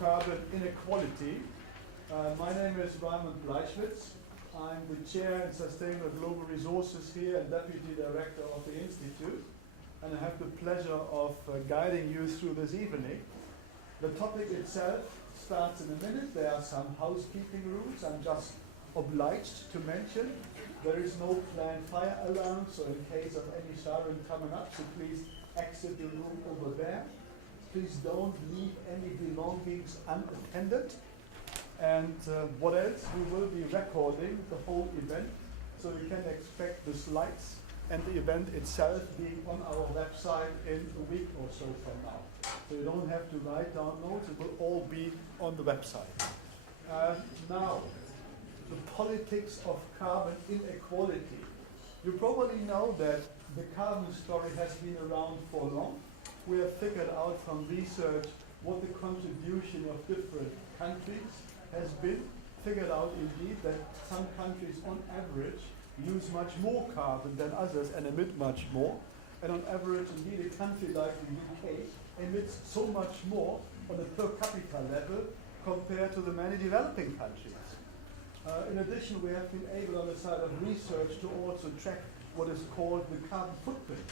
carbon inequality. My name is Raymond Bleichwitz. I'm the Chair in Sustainable Global Resources here and Deputy Director of the Institute. And I have the pleasure of guiding you through this evening. The topic itself starts in a minute. There are some housekeeping rules I'm just obliged to mention. There is no planned fire alarm, so in case of any siren coming up, so please exit the room over there. Please don't leave any belongings unattended. And what else? We will be recording the whole event, so you can expect the slides and the event itself being on our website in a week or so from now. So you don't have to write down notes, it will all be on the website. Now, the politics of carbon inequality. You probably know that the carbon story has been around for long. We have figured out from research what the contribution of different countries has been. Figured out indeed that some countries on average use much more carbon than others and emit much more. And on average, indeed, a country like the UK emits so much more on a per capita level compared to the many developing countries. In addition, we have been able on the side of research to also track what is called the carbon footprint.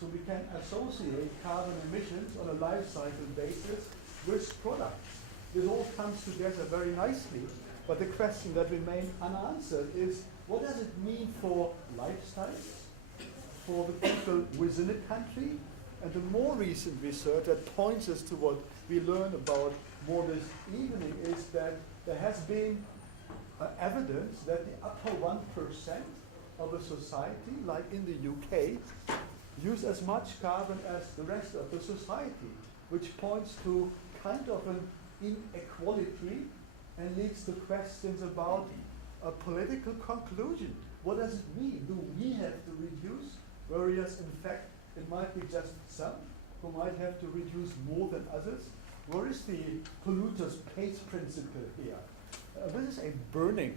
So we can associate carbon emissions on a life cycle basis with products. This all comes together very nicely, but the question that remains unanswered is, what does it mean for lifestyles, for the people within a country? And the more recent research that points us to what we learn about more this evening is that there has been evidence that the upper 1% of a society, like in the UK, use as much carbon as the rest of the society, which points to kind of an inequality and leads to questions about a political conclusion. What does it mean? Do we have to reduce? Whereas in fact, it might be just some who might have to reduce more than others. Where is the polluter's pays principle here? This is a burning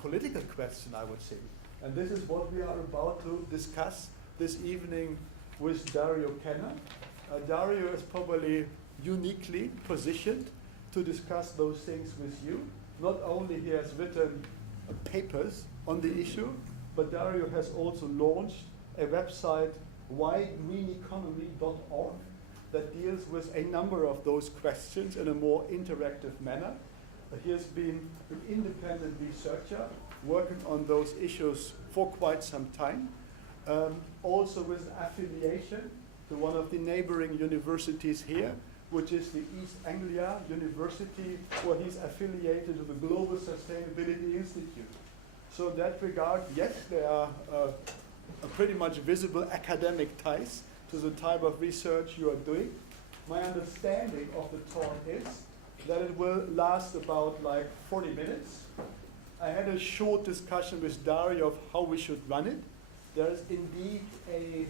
political question, I would say. And this is what we are about to discuss this evening with Dario Kenner. Dario is probably uniquely positioned to discuss those things with you. Not only he has written papers on the issue, but Dario has also launched a website, whygreeneconomy.org, that deals with a number of those questions in a more interactive manner. He has been an independent researcher working on those issues for quite some time, also with affiliation to one of the neighboring universities here, which is the East Anglia University, where he's affiliated to the Global Sustainability Institute. So in that regard, yes, there are pretty much visible academic ties to the type of research you are doing. My understanding of the talk is that it will last about like 40 minutes. I had a short discussion with Dario of how we should run it. There is indeed a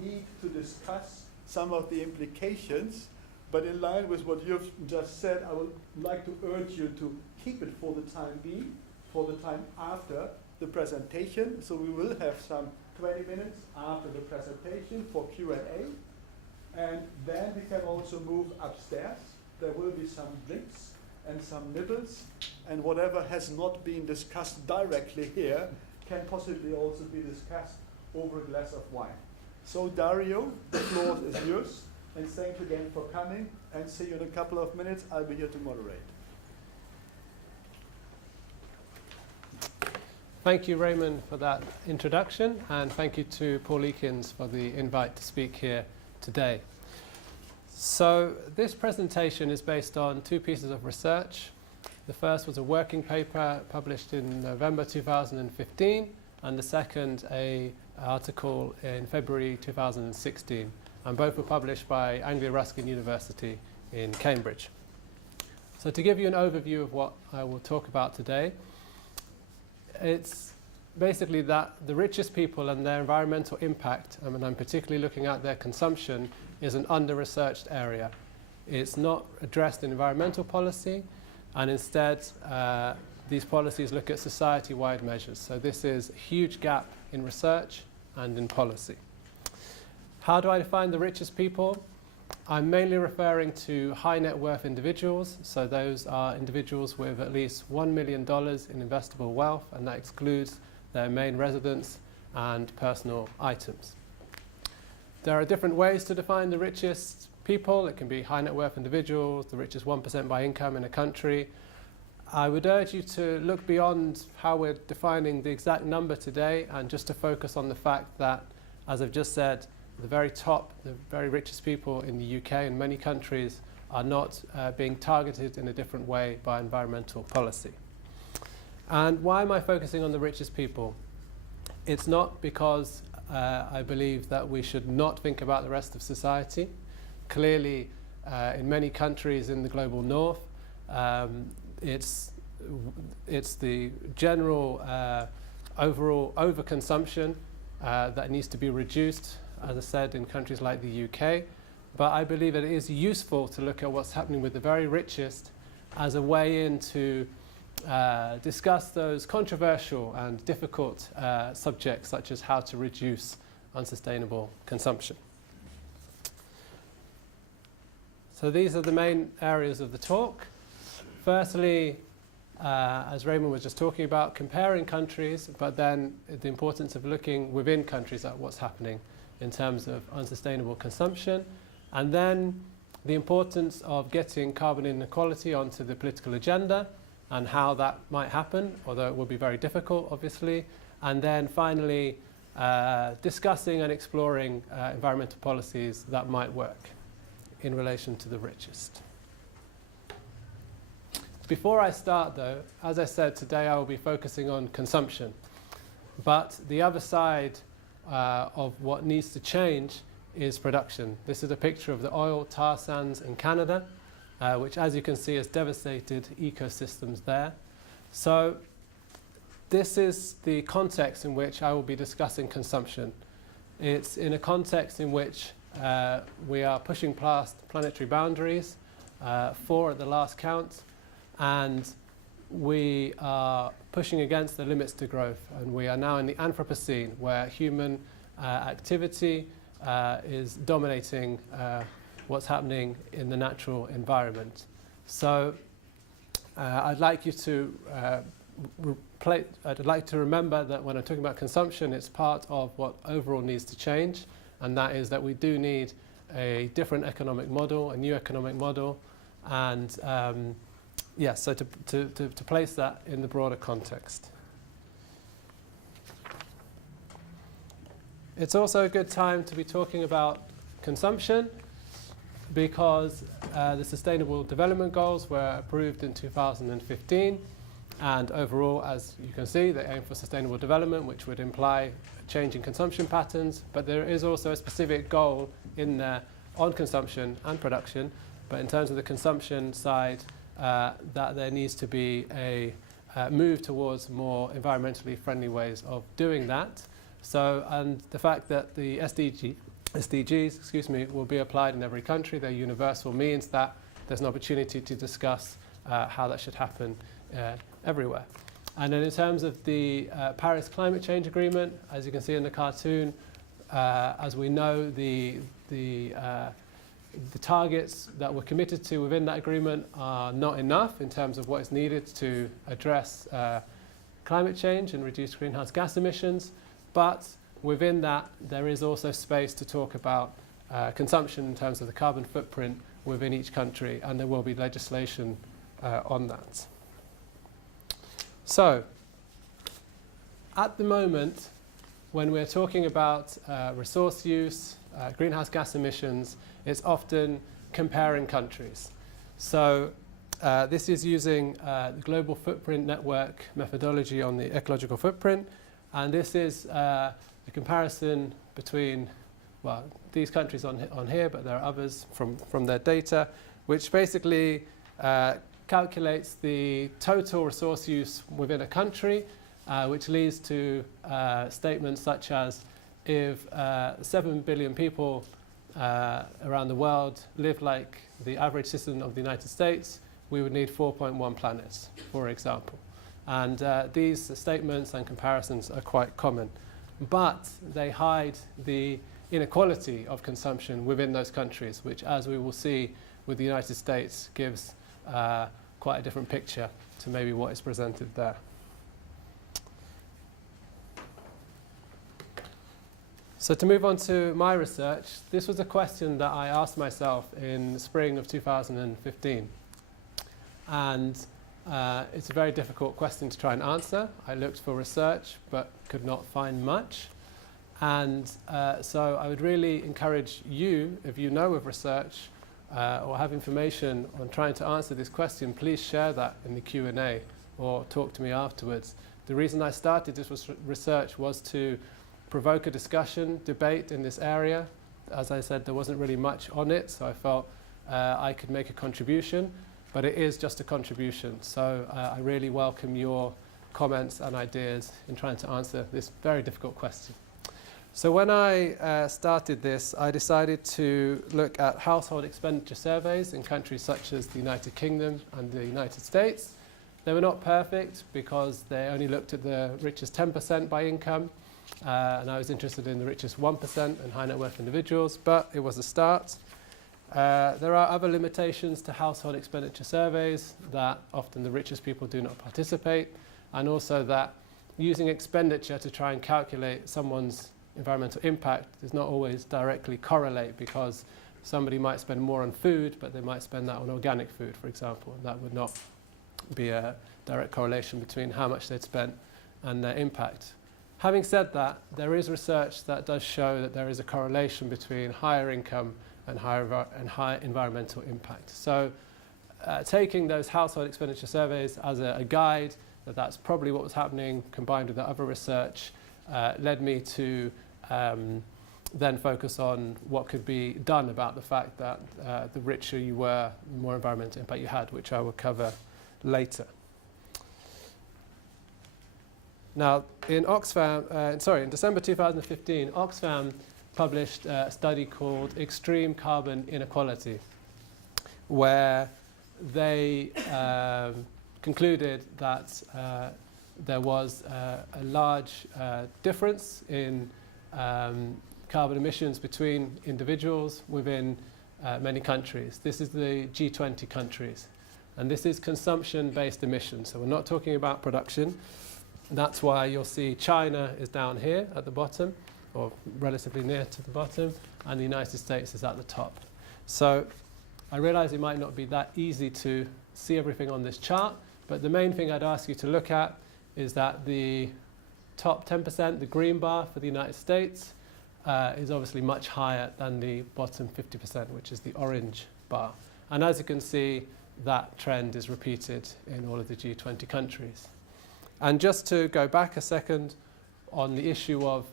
need to discuss some of the implications, but in line with what you've just said, I would like to urge you to keep it for the time being, for the time after the presentation. So we will have some 20 minutes after the presentation for Q&A. And then we can also move upstairs. There will be some drinks and some nibbles, and whatever has not been discussed directly here can possibly also be discussed over a glass of wine. So Dario, the floor is yours, and thank you again for coming, and see you in a couple of minutes. I'll be here to moderate. Thank you, Raymond, for that introduction, and thank you to Paul Eakins for the invite to speak here today. So this presentation is based on two pieces of research. The first was a working paper published in November 2015, and the second an article in February 2016. And both were published by Anglia Ruskin University in Cambridge. So to give you an overview of what I will talk about today, it's basically that the richest people and their environmental impact, and I'm particularly looking at their consumption, is an under-researched area. It's not addressed in environmental policy, and instead these policies look at society-wide measures. So this is a huge gap in research and in policy. How do I define the richest people? I'm mainly referring to high net worth individuals, so those are individuals with at least $1 million in investable wealth, and that excludes their main residence and personal items. There are different ways to define the richest people. It can be high net worth individuals, the richest 1% by income in a country. I would urge you to look beyond how we're defining the exact number today and just to focus on the fact that, as I've just said, the very top, the very richest people in the UK and many countries are not being targeted in a different way by environmental policy. And why am I focusing on the richest people? It's not because I believe that we should not think about the rest of society. Clearly, in many countries in the global north, it's the general overall overconsumption that needs to be reduced, as I said, in countries like the UK. But I believe that it is useful to look at what's happening with the very richest as a way in to discuss those controversial and difficult subjects, such as how to reduce unsustainable consumption. So these are the main areas of the talk. Firstly, as Raymond was just talking about, comparing countries, but then the importance of looking within countries at what's happening in terms of unsustainable consumption, and then the importance of getting carbon inequality onto the political agenda and how that might happen, although it will be very difficult, obviously, and then finally discussing and exploring environmental policies that might work in relation to the richest. Before I start, though, as I said, today I will be focusing on consumption. But the other side of what needs to change is production. This is a picture of the oil tar sands in Canada, which, as you can see, has devastated ecosystems there. So this is the context in which I will be discussing consumption. It's in a context in which we are pushing past planetary boundaries, 4 at the last count, and we are pushing against the limits to growth. And we are now in the Anthropocene, where human activity is dominating what's happening in the natural environment. So I'd like you to I'd like to remember that when I'm talking about consumption, it's part of what overall needs to change, and that is that we do need a different economic model, a new economic model, and so to place that in the broader context. It's also a good time to be talking about consumption because the Sustainable Development Goals were approved in 2015, and overall, as you can see, they aim for sustainable development, which would imply changing consumption patterns, but there is also a specific goal in there on consumption and production, but in terms of the consumption side, that there needs to be a move towards more environmentally friendly ways of doing that. So, and the fact that the SDGs, will be applied in every country, they're universal, means that there's an opportunity to discuss how that should happen everywhere. And then in terms of the Paris Climate Change Agreement, as you can see in the cartoon, as we know, the targets that we're committed to within that agreement are not enough in terms of what is needed to address climate change and reduce greenhouse gas emissions. But within that, there is also space to talk about consumption in terms of the carbon footprint within each country, and there will be legislation on that. So, at the moment, when we're talking about resource use, greenhouse gas emissions, it's often comparing countries. So this is using the Global Footprint Network methodology on the ecological footprint, and this is a comparison between, well, these countries on here, but there are others from their data, which basically calculates the total resource use within a country, which leads to statements such as if 7 billion people around the world live like the average citizen of the United States, we would need 4.1 planets, for example. And these statements and comparisons are quite common. But they hide the inequality of consumption within those countries, which, as we will see with the United States, gives quite a different picture to maybe what is presented there. So to move on to my research, this was a question that I asked myself in the spring of 2015. And it's a very difficult question to try and answer. I looked for research but could not find much. And so I would really encourage you, if you know of research or have information on trying to answer this question, please share that in the Q&A or talk to me afterwards. The reason I started this research was to provoke a discussion, debate in this area. As I said, there wasn't really much on it, so I felt I could make a contribution, but it is just a contribution. So I really welcome your comments and ideas in trying to answer this very difficult question. So when I started this, I decided to look at household expenditure surveys in countries such as the United Kingdom and the United States. They were not perfect because they only looked at the richest 10% by income, and I was interested in the richest 1% and high net worth individuals, but it was a start. There are other limitations to household expenditure surveys, that often the richest people do not participate, and also that using expenditure to try and calculate someone's environmental impact does not always directly correlate, because somebody might spend more on food, but they might spend that on organic food, for example, and that would not be a direct correlation between how much they'd spent and their impact. Having said that, there is research that does show that there is a correlation between higher income and higher environmental impact. So taking those household expenditure surveys as a guide, that's probably what was happening, combined with the other research, led me to then focus on what could be done about the fact that the richer you were, the more environmental impact you had, which I will cover later. Now, in December 2015, Oxfam published a study called Extreme Carbon Inequality, where they concluded that there was a large difference in carbon emissions between individuals within many countries. This is the G20 countries, and this is consumption-based emissions, so we're not talking about production. That's why you'll see China is down here at the bottom, or relatively near to the bottom, and the United States is at the top. So I realize it might not be that easy to see everything on this chart, but the main thing I'd ask you to look at is that the top 10%, the green bar for the United States, is obviously much higher than the bottom 50%, which is the orange bar. And as you can see, that trend is repeated in all of the G20 countries. And just to go back a second on the issue of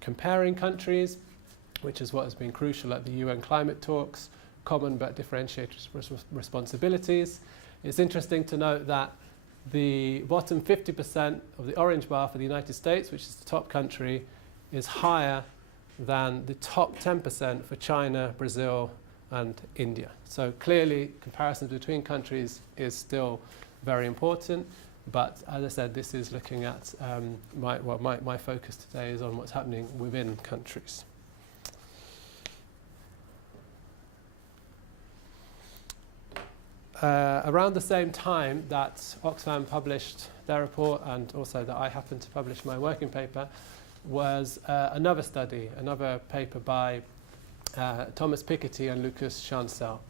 comparing countries, which is what has been crucial at the UN climate talks, common but differentiated responsibilities. It's interesting to note that the bottom 50% of the orange bar for the United States, which is the top country, is higher than the top 10% for China, Brazil, and India. So clearly, comparisons between countries is still very important. But as I said, this is looking at, my focus today is on what's happening within countries. Around the same time that Oxfam published their report, and also that I happened to publish my working paper, was another study, another paper by Thomas Piketty and Lucas Chancel,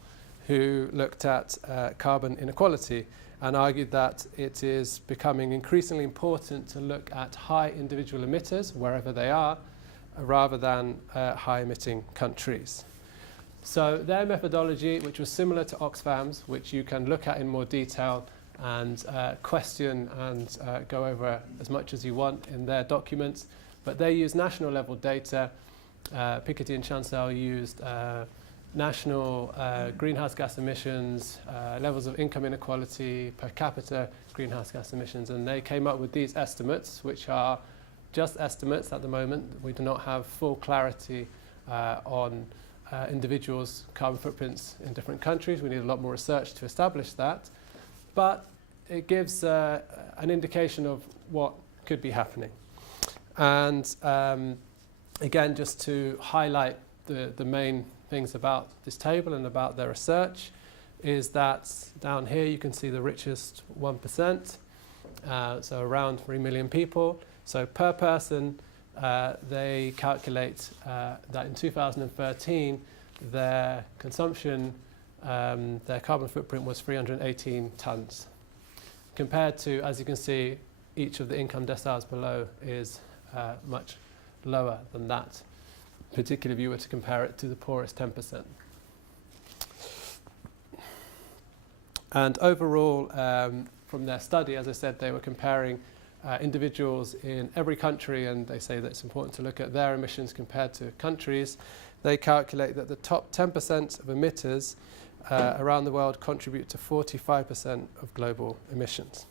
who looked at carbon inequality and argued that it is becoming increasingly important to look at high individual emitters, wherever they are, rather than high emitting countries. So their methodology, which was similar to Oxfam's, which you can look at in more detail and question and go over as much as you want in their documents, but they use national level data. Piketty and Chancel used national greenhouse gas emissions, levels of income inequality, per capita greenhouse gas emissions, and they came up with these estimates, which are just estimates at the moment. We do not have full clarity on individuals' carbon footprints in different countries. We need a lot more research to establish that, but it gives an indication of what could be happening. And again, just to highlight the main things about this table and about their research, is that down here you can see the richest 1%, so around 3 million people. So per person, they calculate that in 2013, their consumption, their carbon footprint was 318 tons. Compared to, as you can see, each of the income deciles below is much lower than that, particularly if you were to compare it to the poorest 10%. And overall, from their study, as I said, they were comparing individuals in every country, and they say that it's important to look at their emissions compared to countries. They calculate that the top 10% of emitters around the world contribute to 45% of global emissions.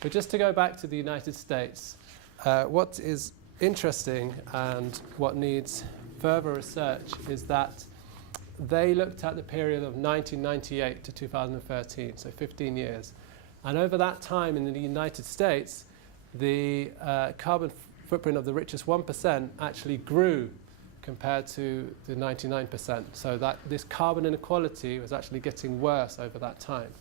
But just to go back to the United States, what is interesting and what needs further research is that they looked at the period of 1998 to 2013, so 15 years. And over that time in the United States, the carbon footprint of the richest 1% actually grew compared to the 99%. So that this carbon inequality was actually getting worse over that time.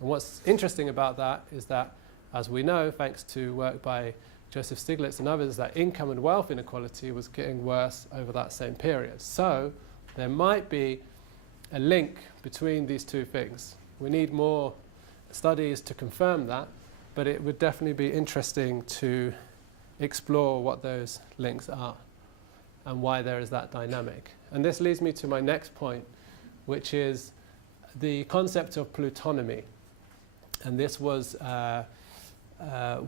And what's interesting about that is that, as we know, thanks to work by Joseph Stiglitz and others, that income and wealth inequality was getting worse over that same period. So there might be a link between these two things. We need more studies to confirm that, but it would definitely be interesting to explore what those links are and why there is that dynamic. And this leads me to my next point, which is the concept of plutonomy. And this was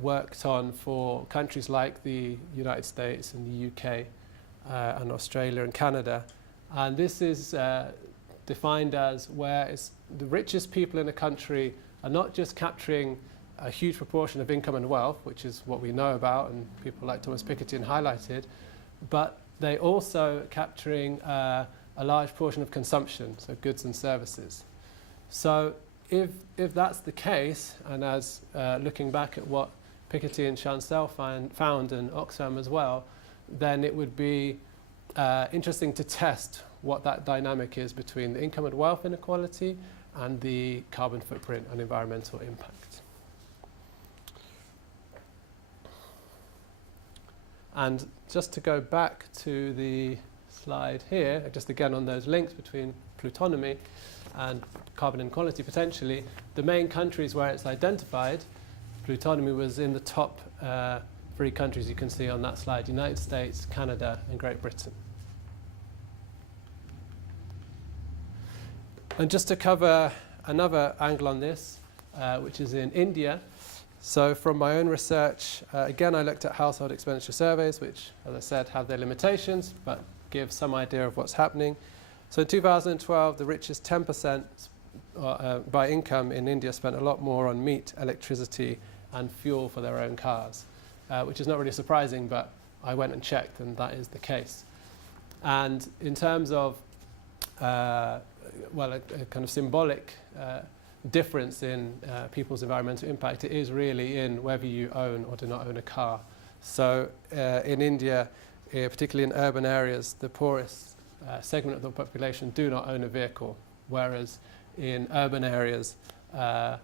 worked on for countries like the United States and the UK and Australia and Canada. And this is defined as where it's the richest people in a country are not just capturing a huge proportion of income and wealth, which is what we know about and people like Thomas Piketty highlighted, but they also capturing a large portion of consumption, so goods and services. So if that's the case, and as looking back at what Piketty and Chancel found and Oxfam as well, then it would be interesting to test what that dynamic is between the income and wealth inequality and the carbon footprint and environmental impact. And just to go back to the slide here, just again on those links between plutonomy and carbon inequality potentially, the main countries where it's identified, plutonomy was in the top 3 countries you can see on that slide: United States, Canada, and Great Britain. And just to cover another angle on this, which is in India. So from my own research, again, I looked at household expenditure surveys, which, as I said, have their limitations, but give some idea of what's happening. So in 2012, the richest 10% by income in India spent a lot more on meat, electricity, and fuel for their own cars, which is not really surprising, but I went and checked, and that is the case. And in terms of a kind of symbolic difference in people's environmental impact, it is really in whether you own or do not own a car. So in India, particularly in urban areas, the poorest segment of the population do not own a vehicle, whereas in urban areas, a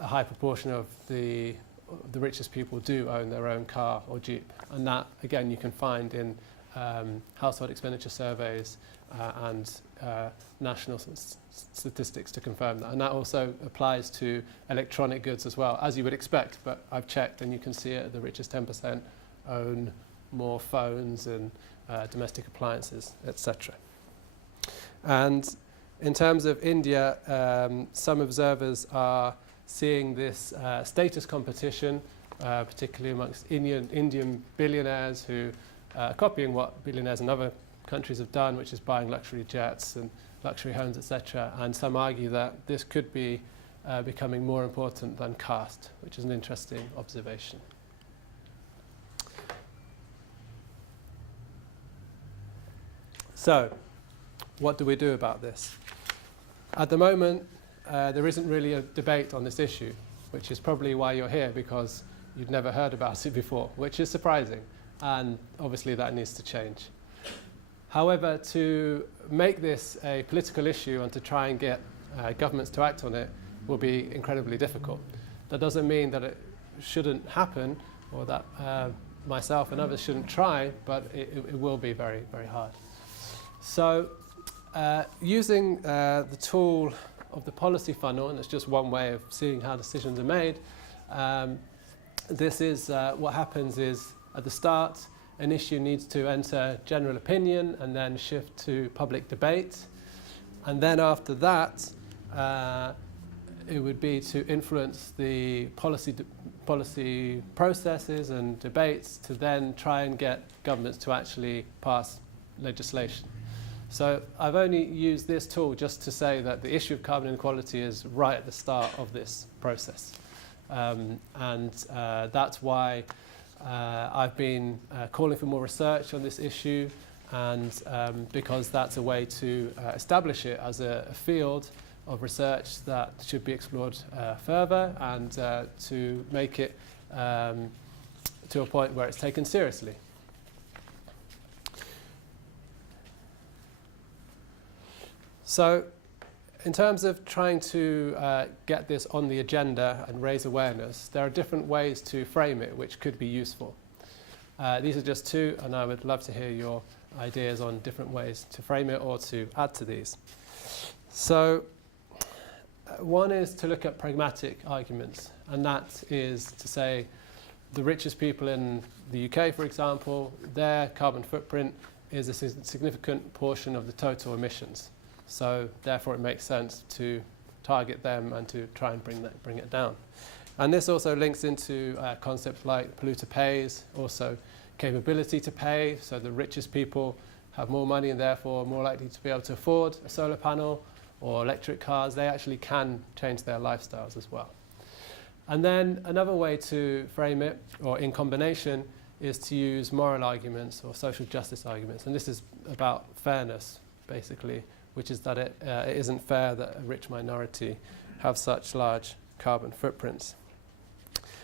high proportion of the richest people do own their own car or Jeep. And that, again, you can find in household expenditure surveys and national statistics to confirm that. And that also applies to electronic goods as well, as you would expect. But I've checked, and you can see it, the richest 10% own more phones and domestic appliances, etc. And in terms of India, some observers are seeing this status competition, particularly amongst Indian billionaires who are copying what billionaires in other countries have done, which is buying luxury jets and luxury homes, etc. And some argue that this could be becoming more important than caste, which is an interesting observation. So, what do we do about this? At the moment, there isn't really a debate on this issue, which is probably why you're here, because you'd never heard about it before, which is surprising. And obviously that needs to change. However, to make this a political issue and to try and get governments to act on it will be incredibly difficult. That doesn't mean that it shouldn't happen or that myself and others shouldn't try, but it will be very, very hard. So using the tool of the policy funnel, and it's just one way of seeing how decisions are made, this is what happens is at the start, an issue needs to enter general opinion and then shift to public debate. And then after that, it would be to influence the policy processes and debates to then try and get governments to actually pass legislation. So I've only used this tool just to say that the issue of carbon inequality is right at the start of this process. That's why I've been calling for more research on this issue, and because that's a way to establish it as a field of research that should be explored further, and to make it to a point where it's taken seriously. So in terms of trying to get this on the agenda and raise awareness, there are different ways to frame it which could be useful. These are just two, and I would love to hear your ideas on different ways to frame it or to add to these. So one is to look at pragmatic arguments, and that is to say the richest people in the UK, for example, their carbon footprint is a significant portion of the total emissions. So therefore it makes sense to target them and to try and bring it down. And this also links into concepts like polluter pays, also capability to pay. So the richest people have more money and therefore more likely to be able to afford a solar panel or electric cars. They actually can change their lifestyles as well. And then another way to frame it, or in combination, is to use moral arguments or social justice arguments. And this is about fairness, basically, which is that it isn't fair that a rich minority have such large carbon footprints.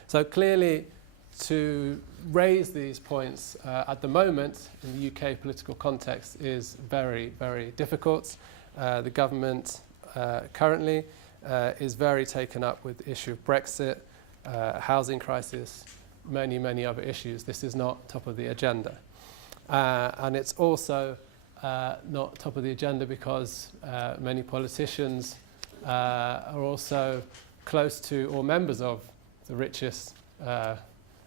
So clearly, to raise these points at the moment in the UK political context is very, very difficult. The government currently is very taken up with the issue of Brexit, housing crisis, many, many other issues. This is not top of the agenda. And it's also not top of the agenda because many politicians are also close to or members of the richest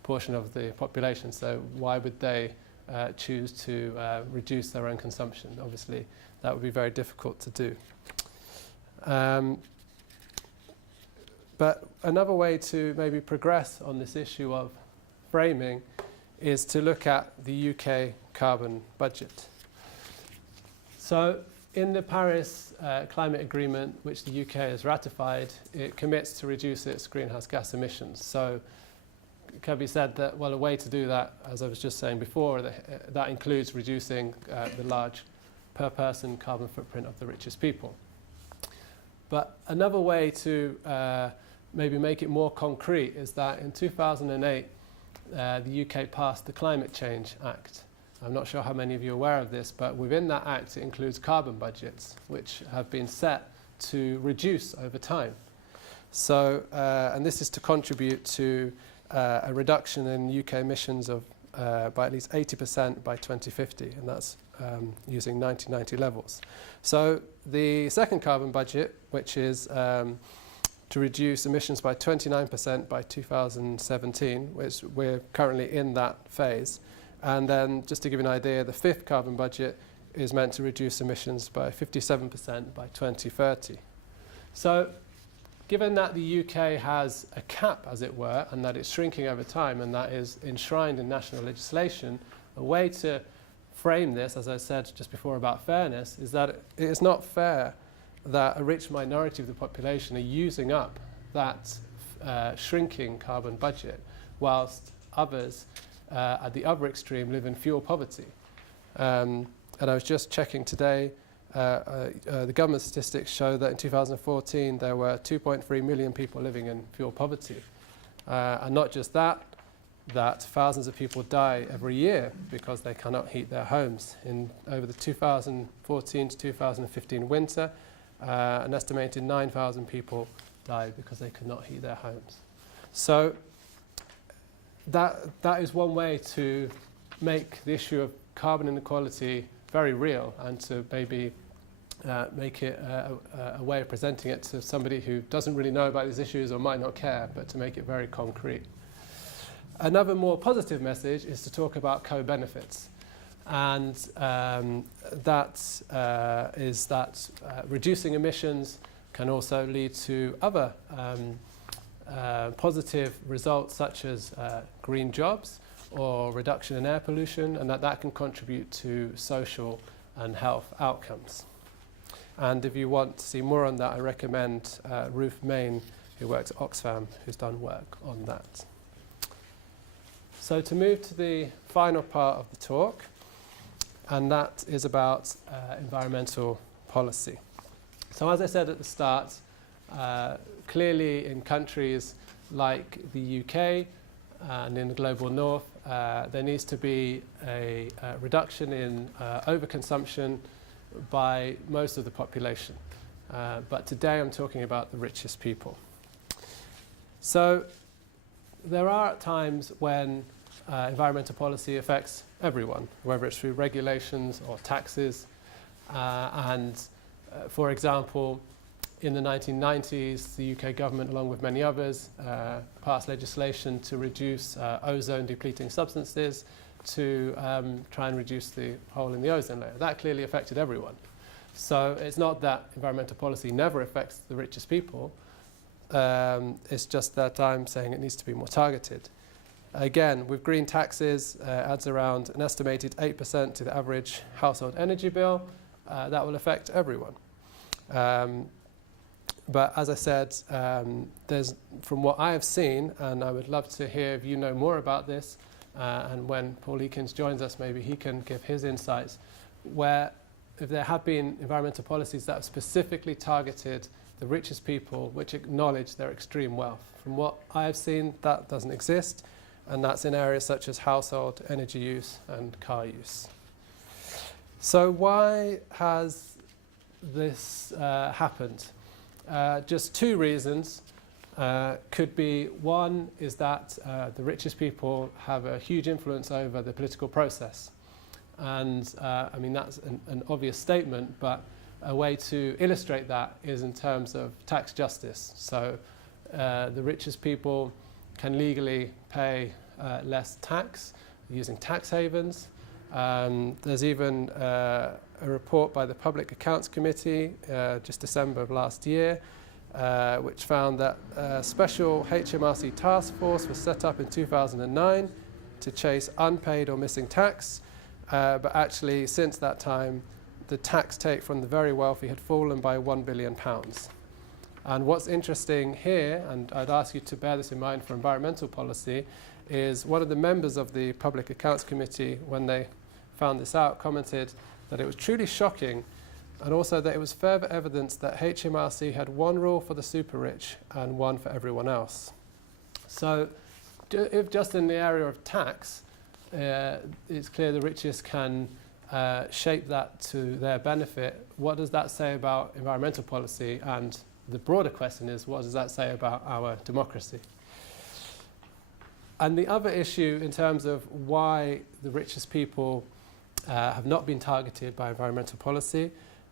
portion of the population. So why would they choose to reduce their own consumption? Obviously, that would be very difficult to do. But another way to maybe progress on this issue of framing is to look at the UK carbon budget. So in the Paris Climate Agreement, which the UK has ratified, it commits to reduce its greenhouse gas emissions. So it can be said that, well, a way to do that, as I was just saying before, that includes reducing the large per person carbon footprint of the richest people. But another way to maybe make it more concrete is that in 2008, the UK passed the Climate Change Act. I'm not sure how many of you are aware of this, but within that act it includes carbon budgets, which have been set to reduce over time. So, and this is to contribute to a reduction in UK emissions of by at least 80% by 2050, and that's using 1990 levels. So the second carbon budget, which is to reduce emissions by 29% by 2017, which we're currently in that phase. And then, just to give you an idea, the fifth carbon budget is meant to reduce emissions by 57% by 2030. So, given that the UK has a cap, as it were, and that it's shrinking over time, and that is enshrined in national legislation, a way to frame this, as I said just before about fairness, is that it is not fair that a rich minority of the population are using up that shrinking carbon budget, whilst others at the other extreme live in fuel poverty. And I was just checking today, the government statistics show that in 2014 there were 2.3 million people living in fuel poverty. And not just that, that thousands of people die every year because they cannot heat their homes. Over the 2014 to 2015 winter, an estimated 9,000 people died because they could not heat their homes. So that is one way to make the issue of carbon inequality very real, and to maybe make it a way of presenting it to somebody who doesn't really know about these issues or might not care, but to make it very concrete. Another more positive message is to talk about co-benefits. And reducing emissions can also lead to other positive results, such as green jobs or reduction in air pollution, and that can contribute to social and health outcomes. And if you want to see more on that, I recommend Ruth Main, who works at Oxfam, who's done work on that. So to move to the final part of the talk, and that is about environmental policy. So as I said at the start, clearly in countries like the UK and in the global north, there needs to be a reduction in overconsumption by most of the population. But today I'm talking about the richest people. So there are times when environmental policy affects everyone, whether it's through regulations or taxes. For example, in the 1990s, the UK government, along with many others, passed legislation to reduce ozone-depleting substances to try and reduce the hole in the ozone layer. That clearly affected everyone. So it's not that environmental policy never affects the richest people. It's just that I'm saying it needs to be more targeted. Again, with green taxes, adds around an estimated 8% to the average household energy bill. That will affect everyone. But as I said, from what I have seen, and I would love to hear if you know more about this, and when Paul Ekins joins us, maybe he can give his insights, where if there have been environmental policies that have specifically targeted the richest people, which acknowledge their extreme wealth. From what I have seen, that doesn't exist, and that's in areas such as household energy use and car use. So why has this happened? Just two reasons. Could be, one is that the richest people have a huge influence over the political process. And I mean, that's an obvious statement, but a way to illustrate that is in terms of tax justice. So the richest people can legally pay less tax using tax havens. There's even a report by the Public Accounts Committee just December of last year, which found that a special HMRC task force was set up in 2009 to chase unpaid or missing tax. But actually, since that time, the tax take from the very wealthy had fallen by £1 billion. And what's interesting here, and I'd ask you to bear this in mind for environmental policy, is one of the members of the Public Accounts Committee, when they found this out, commented that it was truly shocking, and also that it was further evidence that HMRC had one rule for the super rich and one for everyone else. So if just in the area of tax, it's clear the richest can shape that to their benefit, what does that say about environmental policy? And the broader question is, what does that say about our democracy? And the other issue in terms of why the richest people have not been targeted by environmental policy,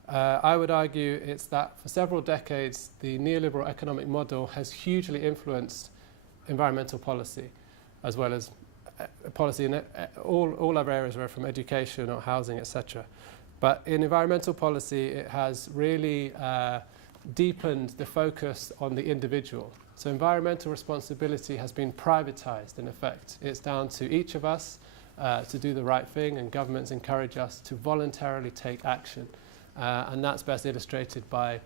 I would argue it's that for several decades, the neoliberal economic model has hugely influenced environmental policy, as well as policy in all other areas, whether from education or housing, etc. But in environmental policy, it has really deepened the focus on the individual. So environmental responsibility has been privatized, in effect. It's down to each of us to do the right thing, and governments encourage us to voluntarily take action. And that's best illustrated by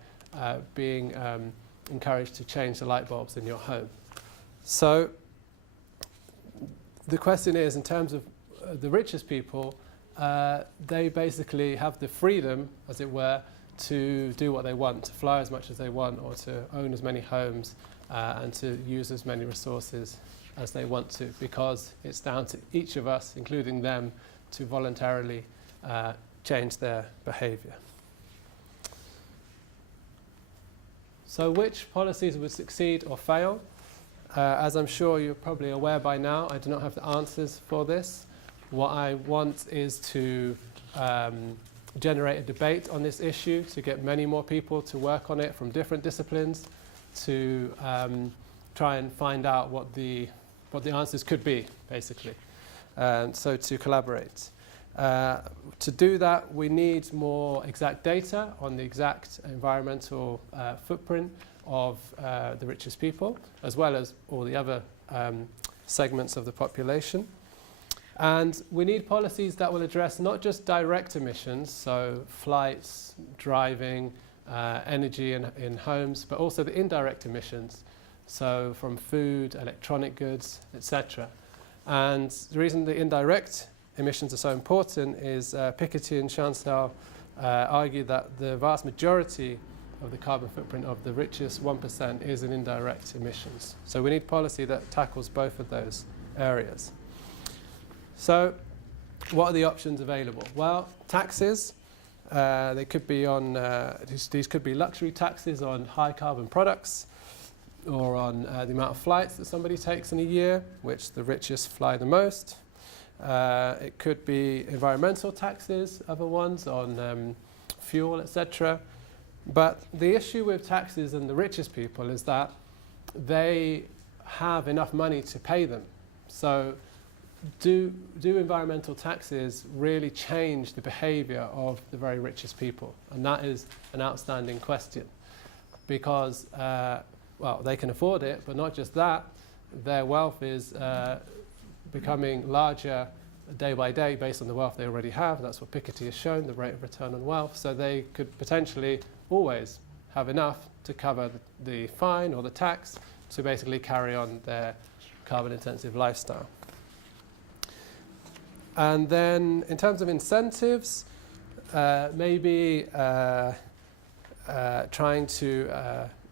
being encouraged to change the light bulbs in your home. So the question is, in terms of the richest people, they basically have the freedom, as it were, to do what they want, to fly as much as they want, or to own as many homes and to use as many resources as they want to, because it's down to each of us, including them, to voluntarily change their behaviour. So which policies would succeed or fail? As I'm sure you're probably aware by now, I do not have the answers for this. What I want is to generate a debate on this issue, to get many more people to work on it from different disciplines, to try and find out what the answers could be, basically. So to collaborate. To do that, we need more exact data on the exact environmental footprint of the richest people, as well as all the other segments of the population. And we need policies that will address not just direct emissions, so flights, driving, energy in homes, but also the indirect emissions, so from food, electronic goods, etc. And the reason the indirect emissions are so important is Piketty and Chancel argue that the vast majority of the carbon footprint of the richest 1% is in indirect emissions. So we need policy that tackles both of those areas. So what are the options available? Well, taxes. They could be on, these could be luxury taxes on high carbon products, or on the amount of flights that somebody takes in a year, which the richest fly the most. It could be environmental taxes, other ones on fuel, etc. But the issue with taxes and the richest people is that they have enough money to pay them. So do environmental taxes really change the behavior of the very richest people? And that is an outstanding question, because well, they can afford it, but not just that, their wealth is becoming larger day by day based on the wealth they already have. That's what Piketty has shown, the rate of return on wealth. So they could potentially always have enough to cover the fine or the tax to basically carry on their carbon-intensive lifestyle. And then in terms of incentives, maybe trying to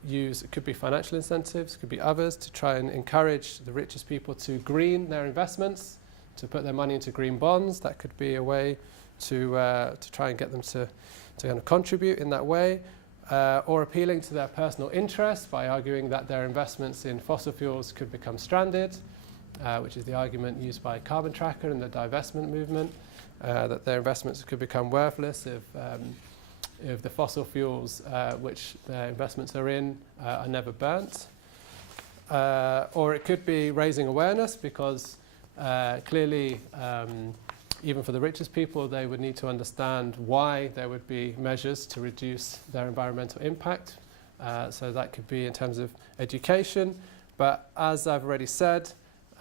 use, it could be financial incentives, could be others, to try and encourage the richest people to green their investments, to put their money into green bonds. That could be a way to try and get them to kind of contribute in that way, or appealing to their personal interests by arguing that their investments in fossil fuels could become stranded, which is the argument used by Carbon Tracker and the divestment movement, that their investments could become worthless if the fossil fuels which their investments are in are never burnt. Or it could be raising awareness, because clearly even for the richest people, they would need to understand why there would be measures to reduce their environmental impact. So that could be in terms of education. But as I've already said,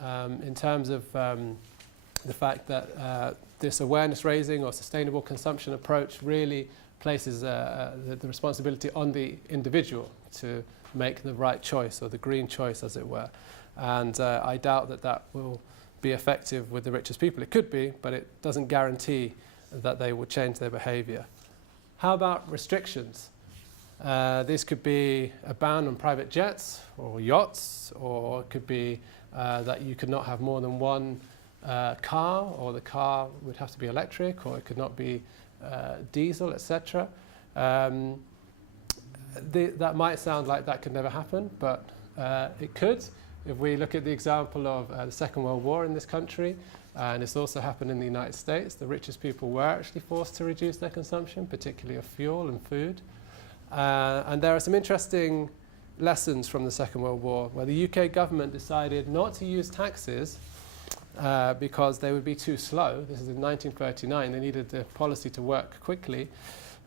in terms of the fact that this awareness raising or sustainable consumption approach really places the responsibility on the individual to make the right choice, or the green choice, as it were. And I doubt that that will be effective with the richest people. It could be, but it doesn't guarantee that they will change their behaviour. How about restrictions? This could be a ban on private jets or yachts, or it could be that you could not have more than one car, or the car would have to be electric, or it could not be diesel, etc. That might sound like that could never happen, but it could. If we look at the example of the Second World War in this country, and it's also happened in the United States, the richest people were actually forced to reduce their consumption, particularly of fuel and food. And there are some interesting lessons from the Second World War, where the UK government decided not to use taxes because they would be too slow. This is in 1939. They needed the policy to work quickly.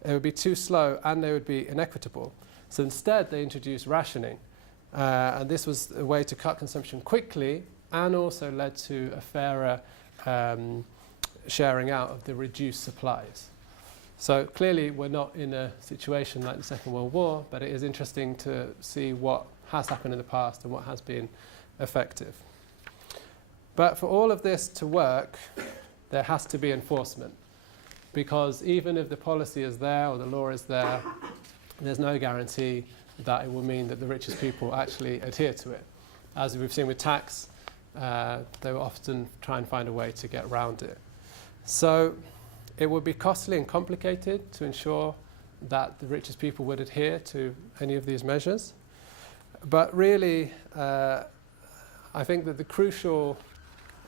It would be too slow, and they would be inequitable. So instead, they introduced rationing. And this was a way to cut consumption quickly, and also led to a fairer sharing out of the reduced supplies. So clearly we're not in a situation like the Second World War, but it is interesting to see what has happened in the past and what has been effective. But for all of this to work, there has to be enforcement, because even if the policy is there or the law is there, there's no guarantee that it will mean that the richest people actually adhere to it. As we've seen with tax, they will often try and find a way to get around it. So it would be costly and complicated to ensure that the richest people would adhere to any of these measures. But really, I think that the crucial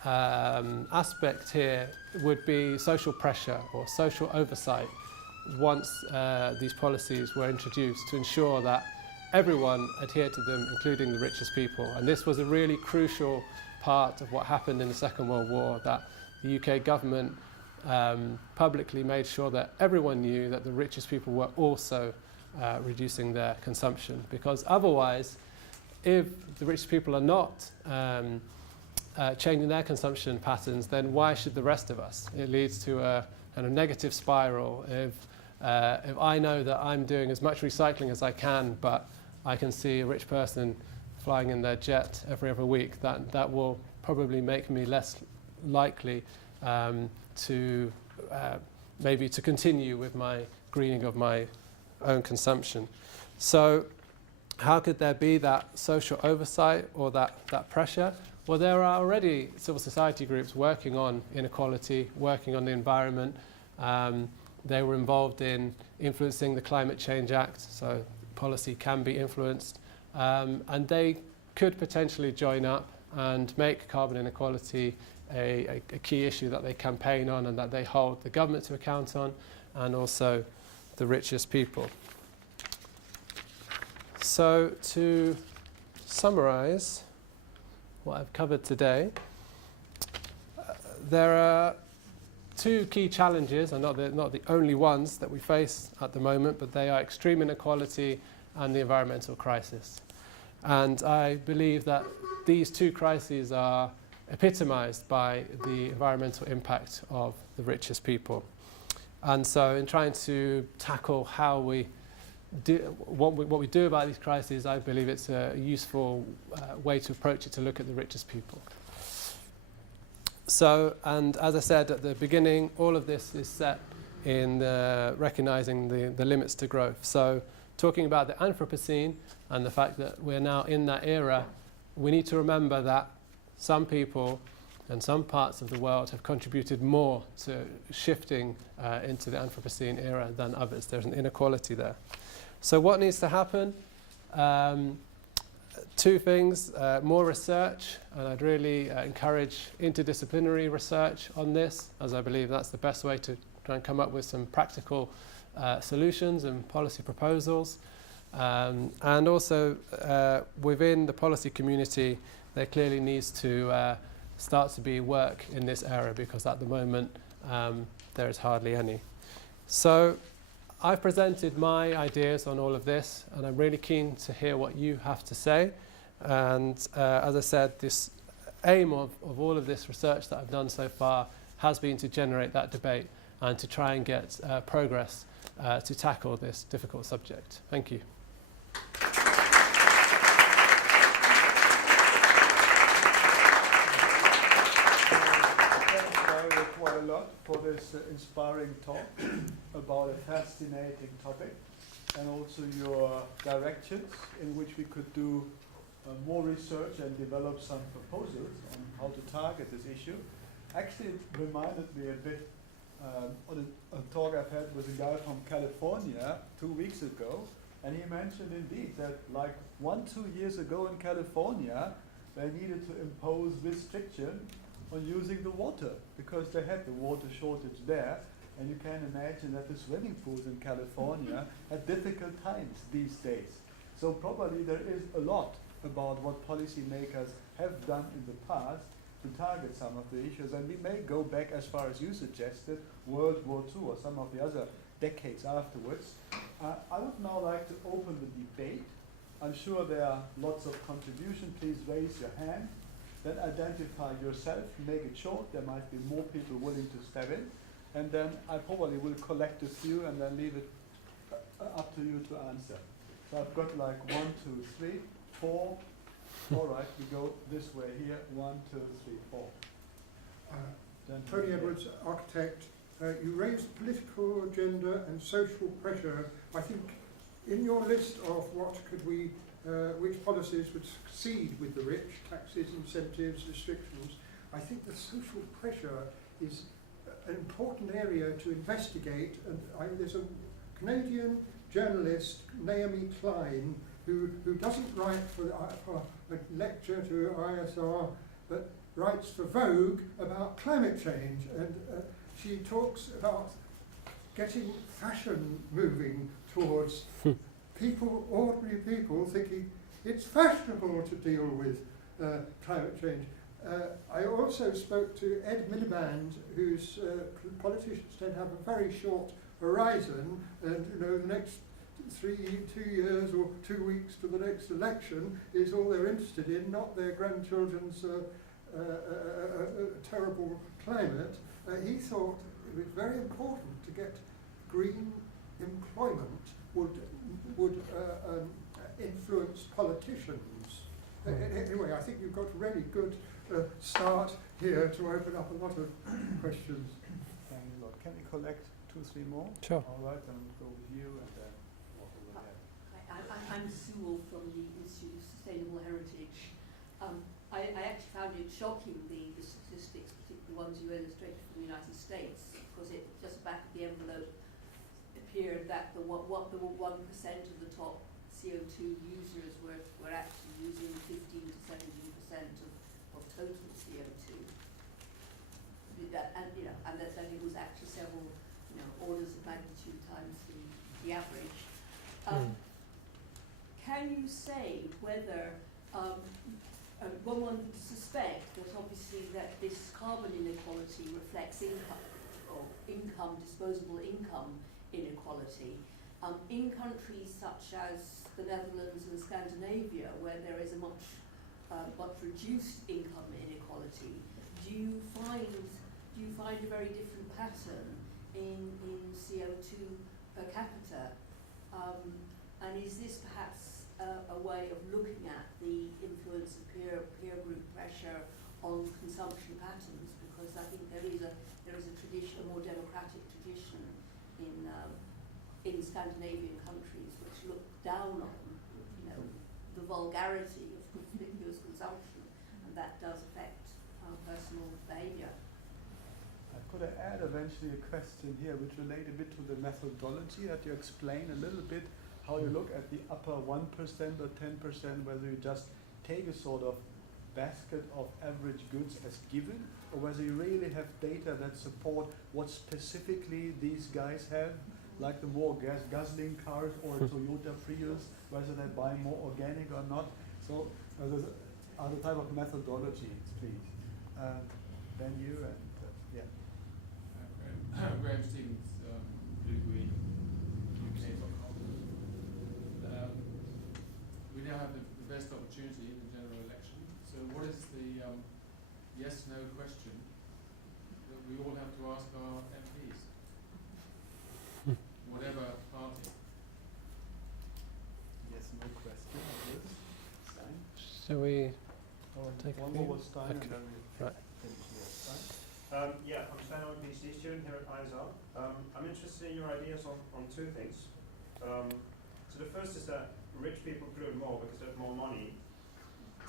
aspect here would be social pressure or social oversight once these policies were introduced, to ensure that everyone adhered to them, including the richest people. And this was a really crucial part of what happened in the Second World War, that the UK government publicly made sure that everyone knew that the richest people were also reducing their consumption. Because otherwise, if the richest people are not changing their consumption patterns, then why should the rest of us? It leads to a kind of negative spiral. If I know that I'm doing as much recycling as I can, but I can see a rich person flying in their jet every other week, that will probably make me less likely to maybe to continue with my greening of my own consumption. So how could there be that social oversight or that pressure? Well, there are already civil society groups working on inequality, working on the environment. They were involved in influencing the Climate Change Act, so policy can be influenced. And they could potentially join up and make carbon inequality a key issue that they campaign on and that they hold the government to account on, and also the richest people. So to summarize what I've covered today, there are two key challenges, and not the only ones that we face at the moment, but they are extreme inequality and the environmental crisis. And I believe that these two crises are epitomized by the environmental impact of the richest people. And so in trying to tackle how we do, what we do about these crises, I believe it's a useful way to approach it, to look at the richest people. So, and as I said at the beginning, all of this is set in recognizing the limits to growth. So talking about the Anthropocene and the fact that we're now in that era, we need to remember that some people and some parts of the world have contributed more to shifting into the Anthropocene era than others. There's an inequality there. So what needs to happen? Two things, more research, and I'd really encourage interdisciplinary research on this, as I believe that's the best way to try and come up with some practical solutions and policy proposals. And also within the policy community, there clearly needs to start to be work in this area, because at the moment there is hardly any. So I've presented my ideas on all of this, and I'm really keen to hear what you have to say. And as I said, this aim of all of this research that I've done so far has been to generate that debate and to try and get progress to tackle this difficult subject. Thank you. Quite a lot for this inspiring talk about a fascinating topic, and also your directions in which we could do more research and develop some proposals on how to target this issue. Actually, it reminded me a bit on a talk I've had with a guy from California 2 weeks ago, and he mentioned indeed that like 1-2 years ago in California, they needed to impose restriction on using the water, because they had the water shortage there, and you can imagine that the swimming pools in California had difficult times these days. So probably there is a lot about what policymakers have done in the past to target some of the issues, and we may go back as far as you suggested, World War II or some of the other decades afterwards. I would now like to open the debate. I'm sure there are lots of contributions. Please raise your hand. Then identify yourself, make it short. There might be more people willing to step in. And then I probably will collect a few and then leave it up to you to answer. So I've got like 1, 2, 3, 4. All right, we go this way here. 1, 2, 3, 4. Tony Edwards, architect. You raised political agenda and social pressure. I think in your list of which policies would succeed with the rich, taxes, incentives, restrictions, I think the social pressure is an important area to investigate. And there's a Canadian journalist, Naomi Klein, who doesn't write for a lecture to ISR, but writes for Vogue about climate change. And she talks about getting fashion moving towards people, ordinary people, thinking it's fashionable to deal with climate change. I also spoke to Ed Miliband, whose politicians tend to have a very short horizon, and the next 2 years or 2 weeks to the next election is all they're interested in, not their grandchildren's terrible climate. He thought it was very important to get green employment would influence politicians. Anyway, I think you've got a really good start here to open up a lot of questions. Thank you, Lord. Can we collect 2 or 3 more? Sure. All right, then we'll go with you and then walk over there. I'm Sewell from the Institute of Sustainable Heritage. I actually found it shocking, the statistics, particularly the ones you illustrated from the United States, because it just back of the envelope appeared that the 1% of the top CO2 users were actually using 15 to 17% of total CO2. And that it was actually several orders of magnitude times the average. Can you say whether one would suspect that obviously that this carbon inequality reflects disposable income inequality in countries such as the Netherlands and Scandinavia, where there is a much reduced income inequality? Do you find a very different pattern in CO2 per capita? And is this perhaps a way of looking at the influence of peer group pressure on consumption patterns? Because I think there is a tradition, a more democratic tradition in Scandinavian countries which look down on the vulgarity of conspicuous consumption, and that does affect personal behaviour. Could I add eventually a question here which relates a bit to the methodology, that you explain a little bit how you look at the upper 1% or 10%, whether you just take a sort of basket of average goods as given, or whether you really have data that support what specifically these guys have, like the more guzzling cars or a Toyota Prius, whether they buy more organic or not. So other type of methodologies, please. Then you and yeah. Graham Stevens, UK.com. We now have the best opportunity in the general election. So what is the yes/no question that we all have to ask our MPs? Whatever party. Yes/no question. Stein. Shall we take one a more few? was Stein, Okay. and then we Right. finish here. Stein? Yeah, I'm Stan, I'm a PhD student here at ISR. I'm interested in your ideas on 2 things. So the first is that rich people pollute more because they have more money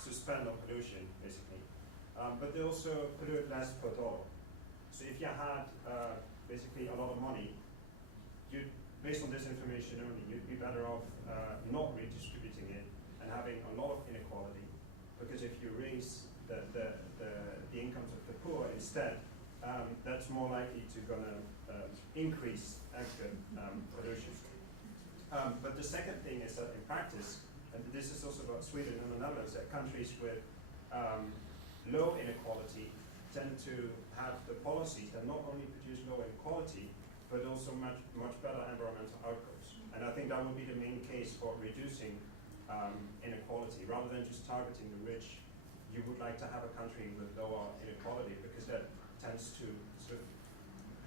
to spend on pollution, basically. But they also pollute less per dollar. So if you had basically a lot of money, based on this information only, you'd be better off not redistributing it and having a lot of inequality. Because if you raise the incomes of the poor instead, that's more likely to increase actual pollution. But the second thing is that in practice, and this is also about Sweden and the Netherlands, that countries with low inequality tend to have the policies that not only produce low inequality, but also much better environmental outcomes. And I think that would be the main case for reducing inequality. Rather than just targeting the rich, you would like to have a country with lower inequality, because that tends to sort of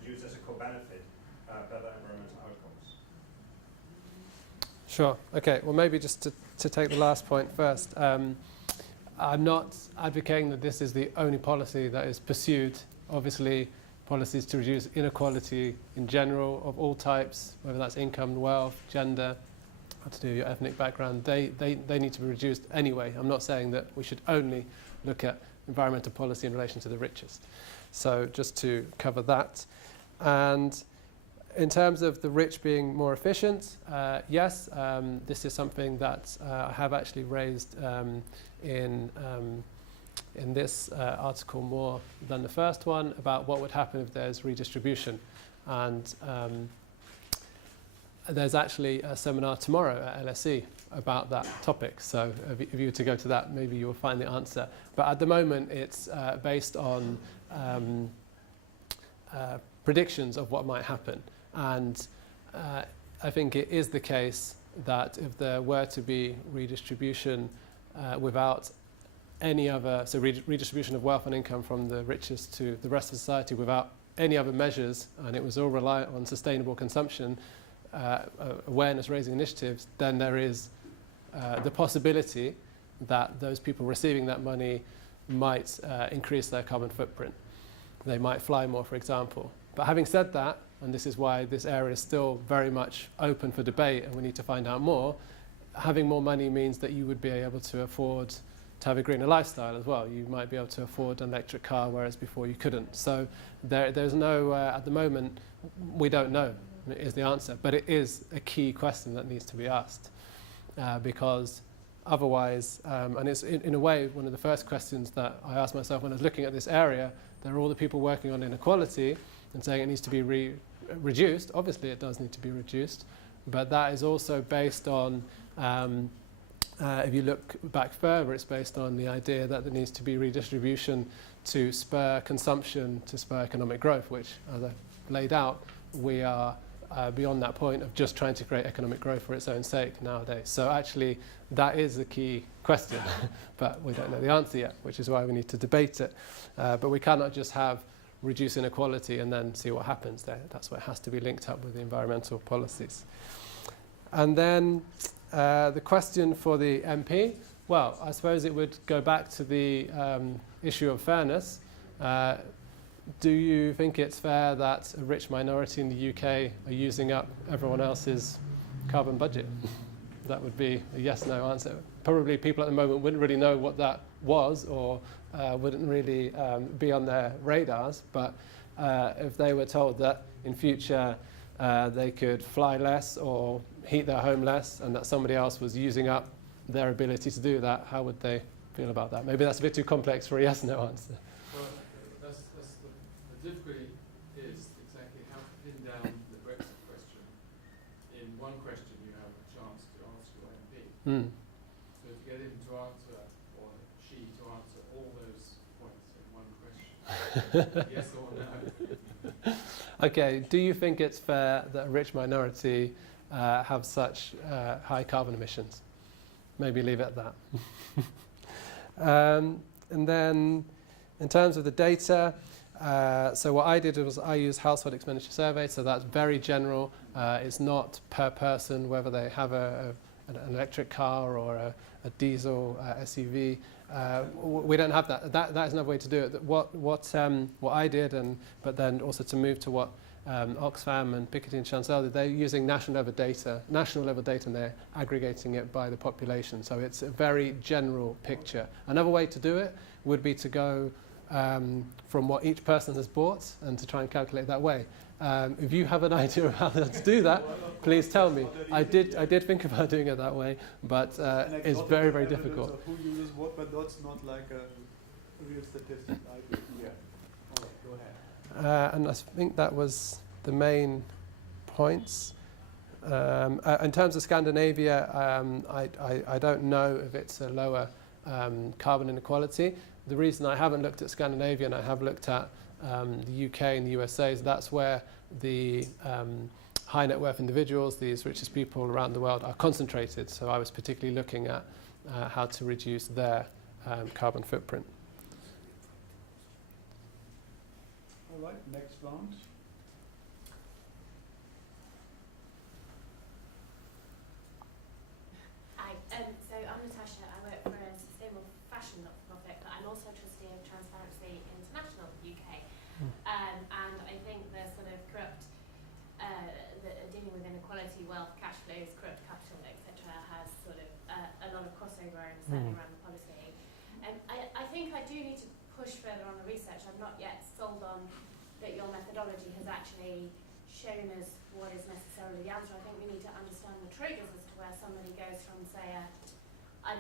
use as a co-benefit better environmental outcomes. Sure. Okay. Well, maybe just to take the last point first. I'm not advocating that this is the only policy that is pursued. Obviously, policies to reduce inequality in general of all types, whether that's income, wealth, gender, to do with your ethnic background, they need to be reduced anyway. I'm not saying that we should only look at environmental policy in relation to the richest. So just to cover that. And in terms of the rich being more efficient, yes, this is something that I have actually raised in this article more than the first one, about what would happen if there's redistribution. And there's actually a seminar tomorrow at LSE about that topic. So if you were to go to that, maybe you'll find the answer. But at the moment, it's based on predictions of what might happen. And I think it is the case that if there were to be redistribution without any other, so redistribution of wealth and income from the richest to the rest of society without any other measures, and it was all reliant on sustainable consumption, awareness-raising initiatives, then there is the possibility that those people receiving that money might increase their carbon footprint. They might fly more, for example. But having said that, and this is why this area is still very much open for debate and we need to find out more, having more money means that you would be able to afford to have a greener lifestyle as well. You might be able to afford an electric car, whereas before you couldn't. So there's no, at the moment, we don't know is the answer. But it is a key question that needs to be asked because otherwise, and it's in a way one of the first questions that I asked myself when I was looking at this area, there are all the people working on inequality and saying it needs to be reduced. Obviously, it does need to be reduced, but that is also based on, if you look back further, it's based on the idea that there needs to be redistribution to spur consumption, to spur economic growth, which, as I laid out, we are beyond that point of just trying to create economic growth for its own sake nowadays. So actually, that is the key question, but we don't know the answer yet, which is why we need to debate it. But we cannot just have reduce inequality and then see what happens there. That's why it has to be linked up with the environmental policies. And then the question for the MP, well, I suppose it would go back to the issue of fairness. Do you think it's fair that a rich minority in the UK are using up everyone else's carbon budget? That would be a yes-no answer. Probably people at the moment wouldn't really know what that was or wouldn't really be on their radars. But if they were told that in future they could fly less or heat their home less and that somebody else was using up their ability to do that, how would they feel about that? Maybe that's a bit too complex for a yes-no answer. Well, that's the difficulty is exactly how to pin down the Brexit question. In one question you have a chance to ask your MP. Mm. So to get him to answer, or she to answer all those points in one question, yes or no? Okay, do you think it's fair that a rich minority have such high carbon emissions? Maybe leave it at that. And then in terms of the data, so what I did was I used household expenditure survey, so that's very general. It's not per person, whether they have an electric car or a diesel SUV. We don't have that. That is another way to do it. What I did, but then also to move to what Oxfam and Piketty and Chancel did, they're using national level data, and they're aggregating it by the population. So it's a very general picture. Another way to do it would be to go from what each person has bought and to try and calculate that way. If you have an idea of how to do that, please tell me. I did think about doing it that way, but it's very, very difficult. Who uses what, but that's not like a real statistic. I do. Yeah. All right, go ahead. And I think that was the main points. In terms of Scandinavia, I don't know if it's a lower carbon inequality. The reason I haven't looked at Scandinavia and I have looked at the UK and the USA is that's where the high net worth individuals, these richest people around the world, are concentrated. So I was particularly looking at how to reduce their carbon footprint. All right, next round. Hi, so I'm Natasha. I work for a sustainable fashion not-for-profit, but I'm also a trustee of Transparency International UK. And I think the sort of corrupt, dealing with inequality, wealth, cash flows, corrupt capital, etc., sort of a lot of crossover and certainly around the policy. I think I do need to push further on the research. I'm not yet sold on that your methodology has actually shown us what is necessarily the answer. I think we need to understand the triggers as to where somebody goes from, say, a 30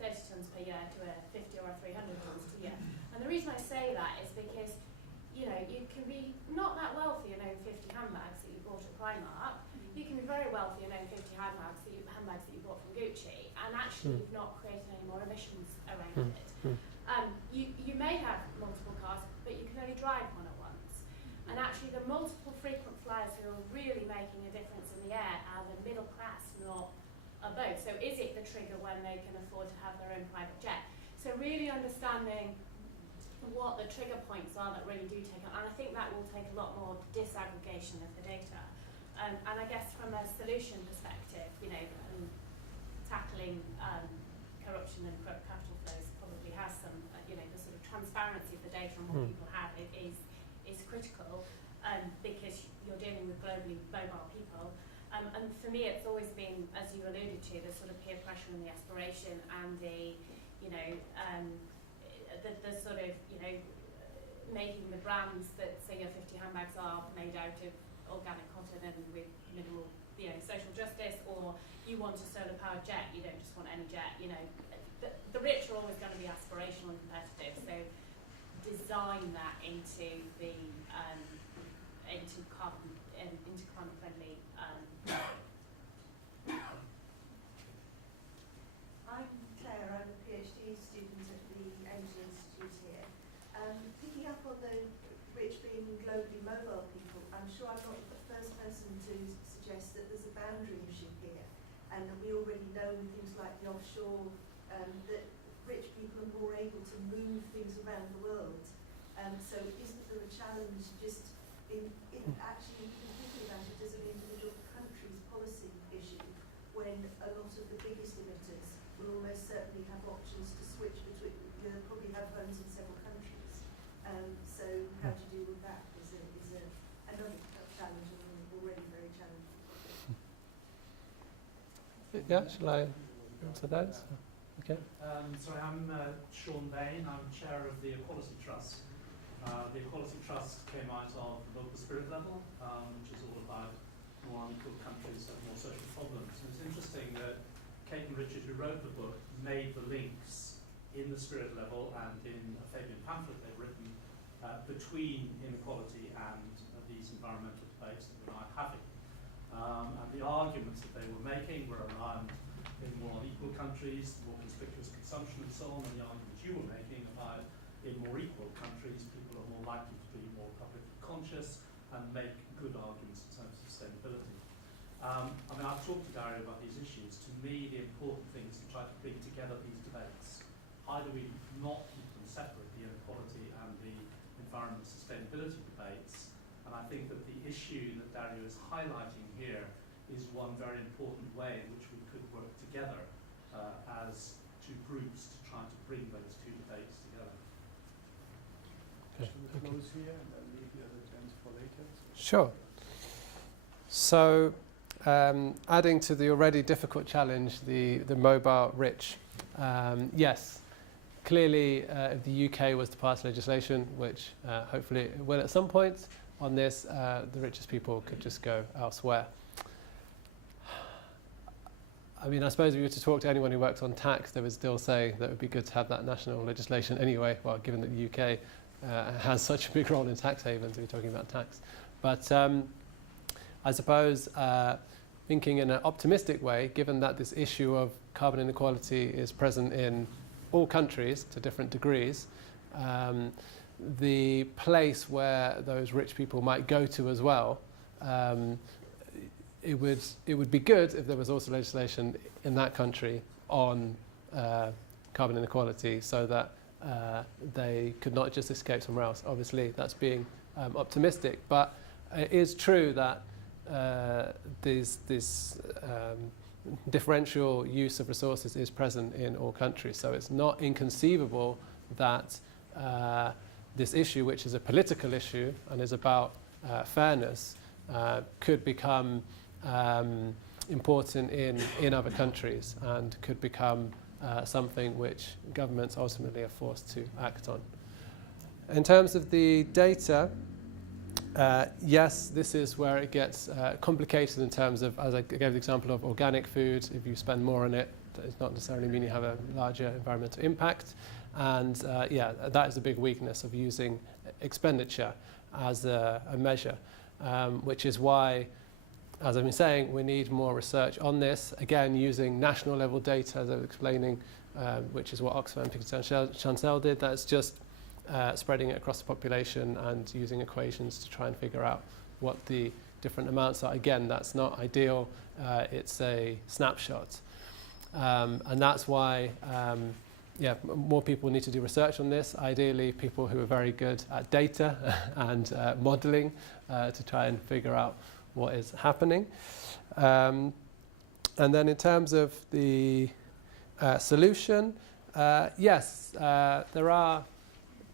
tonnes per year to a 50 or a 300 tonnes per year. And the reason I say that is because, you know, you can be not that wealthy and own 50 handbags that you bought at Primark. You can be very wealthy and own 50 handbags that you bought from Gucci, and actually you've not created any more emissions around it. You may have multiple cars, but you can only drive one at once. And actually the multiple frequent flyers who are really making a difference in the air are the middle class, not above. So is it the trigger when they can afford to have their own private jet? So really understanding what the trigger points are that really do take on, and I think that will take a lot more disaggregation of the data. And I guess from a solution perspective, you know, tackling corruption and corrupt capital flows probably has some, you know, the sort of transparency of the data and what people have is critical, because you're dealing with globally mobile people. And for me, it's always been, as you alluded to, the sort of peer pressure and the aspiration and the, you know, the sort of, you know, making the brands that say your 50 handbags are made out of organic cotton and with minimal, you know, social justice, or you want a solar powered jet, you don't just want any jet, you know. The rich are always going to be aspirational and competitive, so design that into the into carbon friendly. I'm Claire, I'm a PhD student at the Energy Institute here. Picking up on the rich being globally mobile people, I'm sure I'm not the first person to suggest that there's a boundary issue here, and that we already know with things like the offshore that rich people are more able to move things around the world. So isn't there a challenge just in actually thinking about it as an individual country's policy issue, when a lot of the biggest emitters will almost certainly have options to switch between, they'll probably have homes in several countries. So how to deal with that is another challenge, and already very challenging. Yeah, shall I answer those? Okay. Sorry, I'm Sean Bain. I'm chair of the Equality Trust. The Equality Trust came out of the local spirit level, which is all about more unequal countries that have more social problems. And it's interesting that Kate and Richard, who wrote the book, made the links in the spirit level and in a Fabian pamphlet they've written between inequality and these environmental debates that we're now having. And the arguments that they were making were around in more unequal countries, more conspicuous consumption and so on, and the arguments you were making about in more equal countries, people are more likely to be more publicly conscious and make good arguments in terms of sustainability. I mean, I've talked to Dario about these issues. To me, the important thing is to try to bring together these debates. How do we not keep them separate, the inequality and the environment sustainability debates? And I think that the issue that Dario is highlighting here is one very important way in which we could work together as two groups to try to bring those two debates together. Should we close here and then leave the other chance for later? Sure. So, adding to the already difficult challenge, the mobile rich, yes, clearly if the UK was to pass legislation, which hopefully it will at some point on this, the richest people could just go elsewhere. I mean, I suppose if you were to talk to anyone who works on tax, they would still say that it would be good to have that national legislation anyway, well, given that the UK has such a big role in tax havens, if you're talking about tax. But I suppose thinking in an optimistic way, given that this issue of carbon inequality is present in all countries to different degrees, the place where those rich people might go to as well, it would be good if there was also legislation in that country on carbon inequality, so that they could not just escape somewhere else. Obviously, that's being optimistic, but it is true that this differential use of resources is present in all countries. So it's not inconceivable that this issue, which is a political issue and is about fairness, could become important in other countries and could become something which governments ultimately are forced to act on. In terms of the data, yes, this is where it gets complicated in terms of, as I gave the example of organic food, if you spend more on it, it does not necessarily mean you have a larger environmental impact. And yeah, that is a big weakness of using expenditure as a measure, which is why, as I've been saying, we need more research on this, again using national level data, as I was explaining, which is what Oxfam and Chancel did. That's just spreading it across the population and using equations to try and figure out what the different amounts are. Again, that's not ideal, it's a snapshot. And that's why yeah, more people need to do research on this, ideally people who are very good at data and modelling to try and figure out what is happening. And then in terms of the solution, yes, there are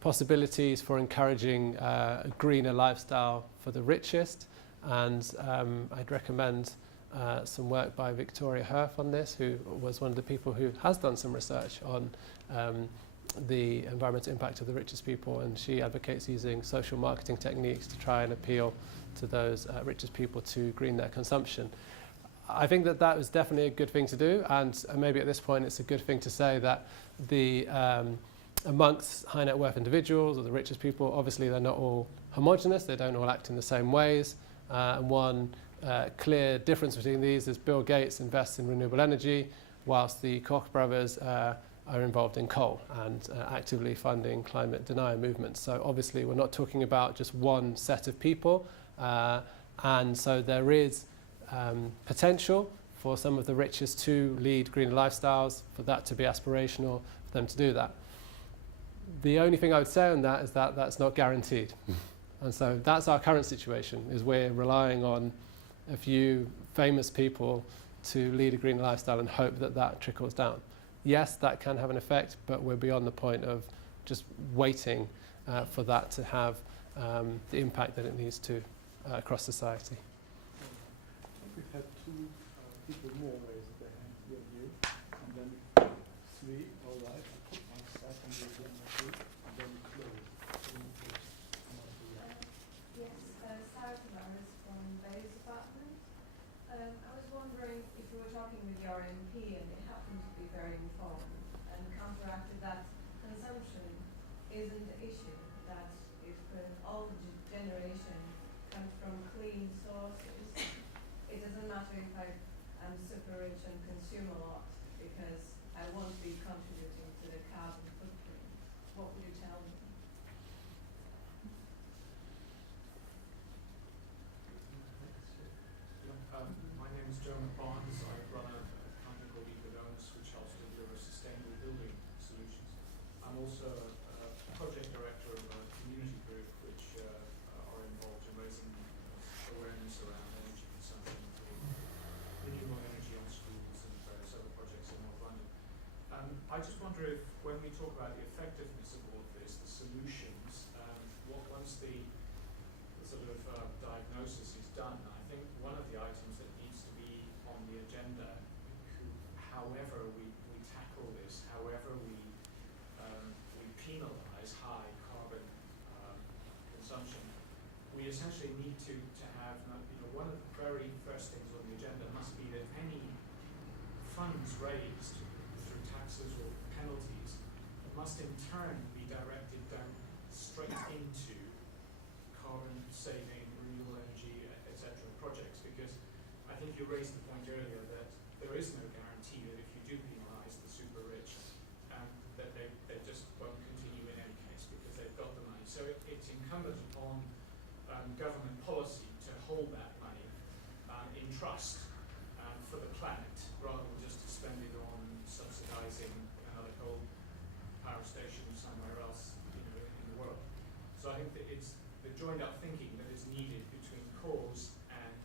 possibilities for encouraging a greener lifestyle for the richest, and I'd recommend some work by Victoria Herf on this, who was one of the people who has done some research on the environmental impact of the richest people, and she advocates using social marketing techniques to try and appeal to those richest people to green their consumption. I think that that was definitely a good thing to do, and maybe at this point it's a good thing to say that the amongst high net worth individuals or the richest people, obviously they're not all homogenous, they don't all act in the same ways, and one clear difference between these is Bill Gates invests in renewable energy, whilst the Koch brothers are involved in coal and actively funding climate denial movements. So obviously we're not talking about just one set of people, and so there is potential for some of the richest to lead greener lifestyles, for that to be aspirational, for them to do that. The only thing I would say on that is that that's not guaranteed. And so that's our current situation, is we're relying on a few famous people to lead a greener lifestyle and hope that that trickles down. Yes, that can have an effect, but we're beyond the point of just waiting for that to have the impact that it needs to across society. We've had two people more raise their hands than you, and then three. All right, I'll put myself on the agenda too, and then close. Yes, Sarah Tavares from Bayes Apartment. I was wondering if you were talking with your MP and it happened to be very informed and counteracted that consumption isn't the issue, that if all the generation comes from clean sources, it doesn't matter if I'm super rich and consume a lot because I won't be contributing to the carbon footprint. What would you tell me? My name is Jonah Barnes. I run a company called Ecodomus, which helps to deliver sustainable building solutions. I'm also a project director of a community group which are involved in raising awareness around energy consumption through renewable energy on schools and various other projects in North London. I just wonder if, when we talk about the effectiveness of all of this, the solutions, once the sort of diagnosis is done, I think one of the items that needs to be on the agenda, however we tackle this, however we penalise high carbon consumption, we essentially need to have, one of the very first things on the agenda must be that any funds raised through taxes or penalties must in turn be directed down straight into carbon saving, renewable energy, etc. projects, because I think you raised the point earlier that there is no guarantee that if you do penalise the super rich, that they just won't continue in any case because they've got the money. So it's incumbent upon government policy to hold that money in trust for the planet, rather than just to spend it on subsidising another coal power station somewhere else, in the world. So I think that it's the joined up thinking that is needed between cause and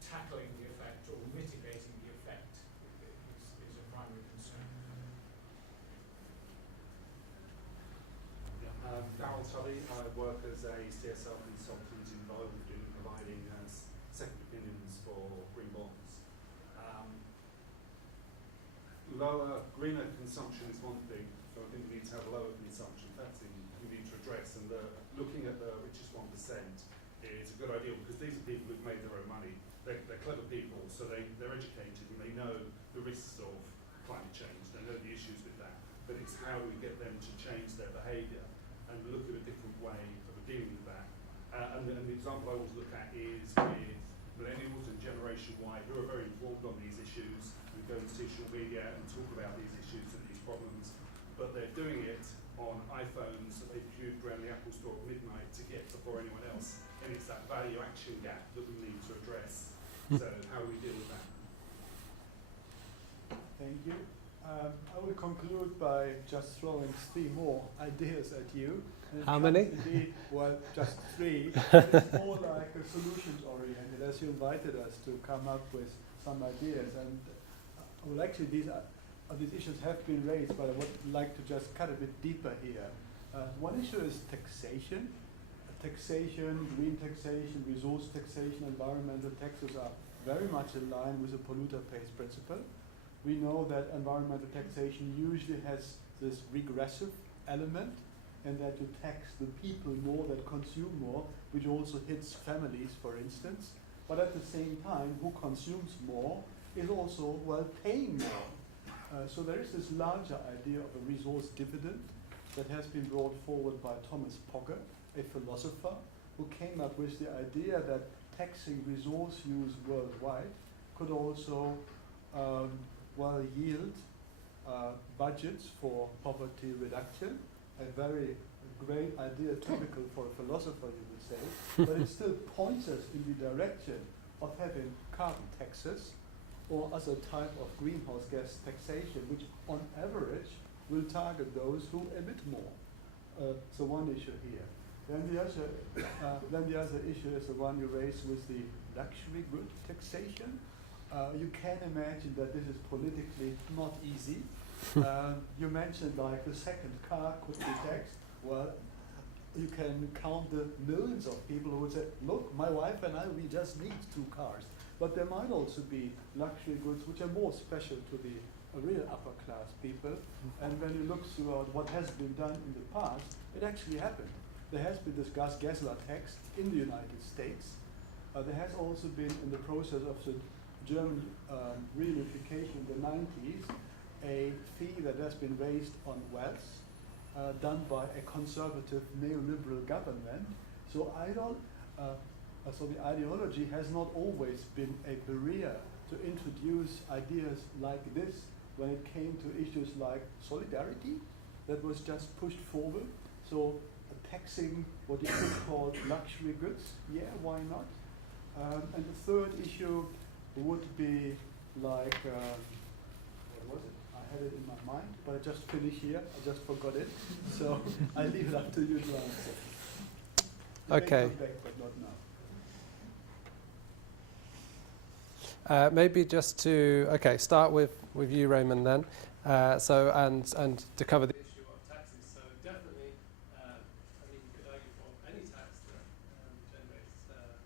tackling the effect or mitigating the effect is a primary concern. Daryl Tully, I work as a CSL consultant involved in providing second opinions for green bonds. greener consumption is one thing, so I think we need to have lower consumption. That's the thing we need to address. And looking at the richest 1% is a good idea because these are people who've made their own money. They're clever people, so they're educated and they know the risks of climate change. They know the issues with that. But it's how do we get them to change their behaviour and look at a different way of dealing with that. And the example I always look at is with millennials and Generation Y who are very informed on these issues and go into social media and talk about these issues and these problems, but they're doing it on iPhones that they've queued around the Apple Store at midnight to get before anyone else. And it's that value action gap that we need to address. So how do we deal with that? Thank you. I will conclude by just throwing 3 more ideas at you. How many? Indeed, well, just 3. It's more like a solutions oriented, as you invited us to come up with some ideas. And well, actually, these issues have been raised, but I would like to just cut a bit deeper here. One issue is taxation. Taxation, green taxation, resource taxation, environmental taxes are very much in line with the polluter pays principle. We know that environmental taxation usually has this regressive element, and that you tax the people more that consume more, which also hits families, for instance. But at the same time, who consumes more is also, well, paying more. So there is this larger idea of a resource dividend that has been brought forward by Thomas Pogge, a philosopher, who came up with the idea that taxing resource use worldwide could also yield budgets for poverty reduction. A very great idea, typical for a philosopher, you would say, but it still points us in the direction of having carbon taxes or other type of greenhouse gas taxation, which on average will target those who emit more. So one issue here. Then the other issue is the one you raised with the luxury good taxation. You can imagine that this is politically not easy. You mentioned like the second car could be taxed. Well, you can count the millions of people who would say, look, my wife and I, we just need 2 cars. But there might also be luxury goods which are more special to the real upper class people. And when you look throughout what has been done in the past, it actually happened. There has been this gas guzzler tax in the United States. There has also been in the process of the German reunification in the 90s, a fee that has been raised on wealth, done by a conservative neoliberal government. So the ideology has not always been a barrier to introduce ideas like this when it came to issues like solidarity that was just pushed forward. So taxing what you could call luxury goods, yeah, why not? And the third issue would be like, what was it? I had it in my mind, but I just finished here. I just forgot it. So I leave it up to you to answer. Okay. Back, but not now. Maybe just to start with you, Raymond. Then, and to cover the issue of taxes. So definitely, you could argue for any tax that generates a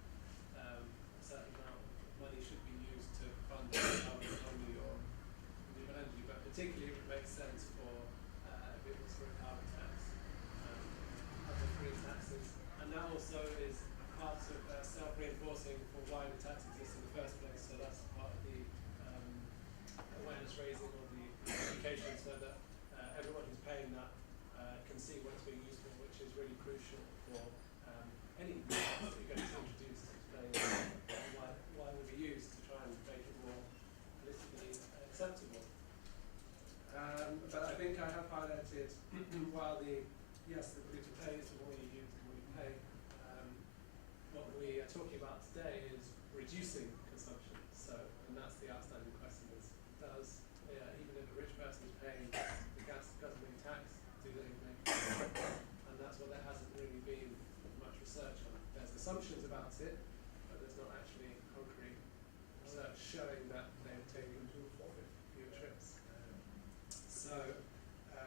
certain amount of money should be used to fund the economy or renewable energy. But particularly, it would make sense for if it was for a carbon tax, other free taxes, and that also is part of self-reinforcing for why the tax exists in the first place. So that's part of the awareness raising or the education, so that everyone who's paying that can see what it's being used for, which is really crucial for any tax that you're going to introduce to explain why it will be used to try and make it more politically acceptable. But I think I have highlighted while the polluter pays, the more you use, the more you pay. What we are talking about today is reducing consumption. So, and that's the outstanding question: is does even if a rich person is paying the gas guzzling tax, do they make it? And that's what there hasn't really been much research on. There's assumptions about it, but there's not actually concrete research showing that they've taken fewer trips.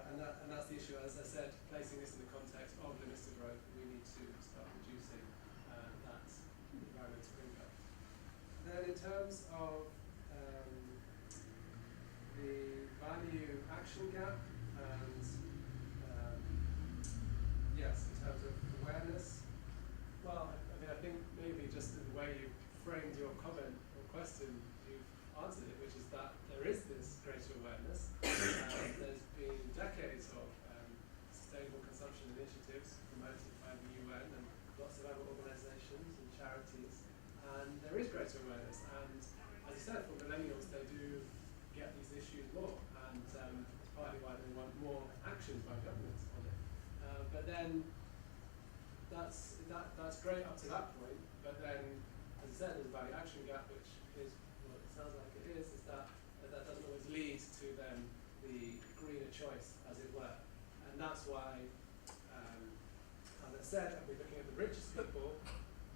And that's the issue. As I said, placing this in the context of limited growth, we need to start reducing that environmental impact. Then in terms of the value action gap, and yes, in terms of awareness. Well, I mean, I think maybe just in the way you framed your comment or question, you've answered it, which is that there is this greater awareness. There's been decades of sustainable consumption initiatives promoted by the UN and lots of other organisations and charities, and there is greater awareness. And as you said, for millennials, they do get these issues more, and it's partly why they want more action by governments on it. But then that's great up to that point, but then, as I said, there's a value action gap, which is what it sounds like it is that doesn't always lead to then the greener choice, as it were. And that's why, as I said, I'll be looking at the richest people,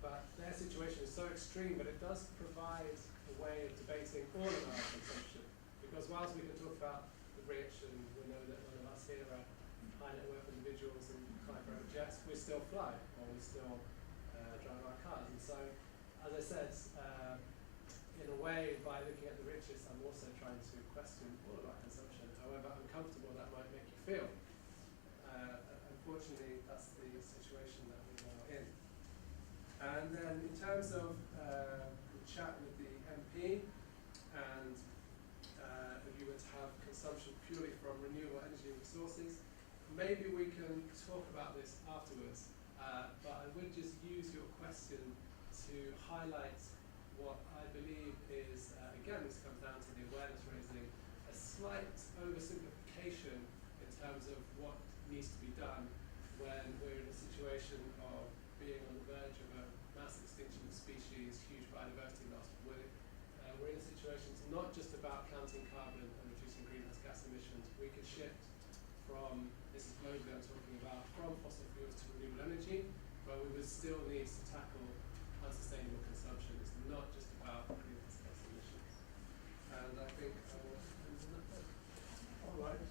but their situation is so extreme, but it does provide a way of debating all of our consumption. Because whilst we can talk about the rich, and we know that none of us here are high net worth individuals and fly private jets, we still fly, or we still drive our cars. And so, as I said, in a way, by looking at the richest, I'm also trying to question all of our consumption, however uncomfortable that might make you feel. Unfortunately, that's the situation that we're now in. And then in terms of the chat with the MP, and if you were to have consumption purely from renewable energy resources, maybe we can talk about this afterwards, but I would just use your question to highlight what I believe is, again, this comes down to the awareness raising, a slight oversimplification in terms of what needs to be done when we're in a situation of being on the verge of a mass extinction of species, huge biodiversity loss. We're in a situation, it's not just about counting carbon and reducing greenhouse gas emissions. We could shift from, this is globally I'm talking about, from fossil fuels to renewable energy, but we would still need to tackle unsustainable consumption. It's not just about greenhouse gas emissions. And I think I will end on that note. All right.